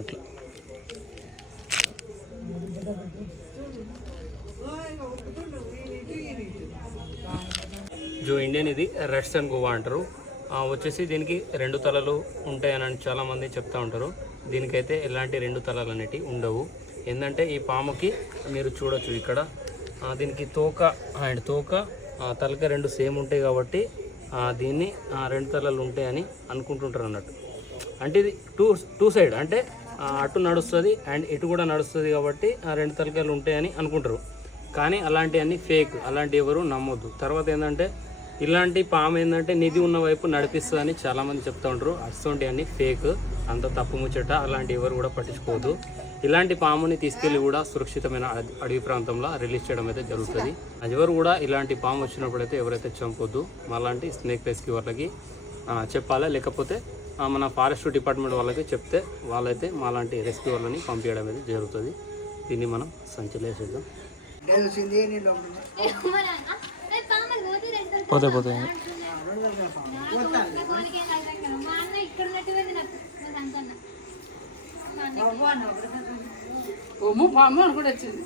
అట్లా. జో ఇండియన్ ఇది రెడ్సన్ గోవా అంటారు. వచ్చేసి దీనికి రెండు తలలు ఉంటాయని చాలామంది చెప్తా ఉంటారు. దీనికైతే ఎలాంటి రెండు తలలు అనేటివి ఉండవు. ఏంటంటే ఈ పాముకి మీరు చూడొచ్చు ఇక్కడ. దీనికి తోక అండ్ తోక ఆ, తలక రెండు సేమ్ ఉంటాయి కాబట్టి దీన్ని ఆ, రెండు తలలు ఉంటాయని అనుకుంటుంటారు అన్నట్టు. అంటే ఇది టూ టూ సైడ్ అంటే అటు నడుస్తుంది అండ్ ఇటు కూడా నడుస్తుంది కాబట్టి ఆ రెండు తలకాయలు ఉంటాయని అనుకుంటారు. కానీ అలాంటివన్నీ ఫేక్ అలాంటి ఎవరు నమ్మొద్దు. తర్వాత ఏంటంటే ఇలాంటి పాము ఏంటంటే నిధి ఉన్న వైపు నడిపిస్తుందని చాలామంది చెప్తూ ఉంటారు. అటువంటి అన్ని ఫేక్ అంత తప్పు ముచ్చట అలాంటి ఎవరు కూడా పట్టించుకోవద్దు. ఇలాంటి పాముని తీసుకెళ్ళి కూడా సురక్షితమైన అడవి ప్రాంతంలో రిలీజ్ చేయడం అయితే జరుగుతుంది. అది ఎవరు కూడా ఇలాంటి పాము వచ్చినప్పుడు అయితే ఎవరైతే చంపొద్దు. మాలాంటి స్నేక్ రెస్క్యూ వాళ్ళకి చెప్పాలా? లేకపోతే మన ఫారెస్ట్ డిపార్ట్మెంట్ వాళ్ళకి చెప్తే వాళ్ళైతే మాలాంటి రెస్క్యూ వాళ్ళని పంపించడం అయితే జరుగుతుంది. దీన్ని మనం సంచలేసేద్దాం. పోతే పోతే. కూడా వచ్చింది.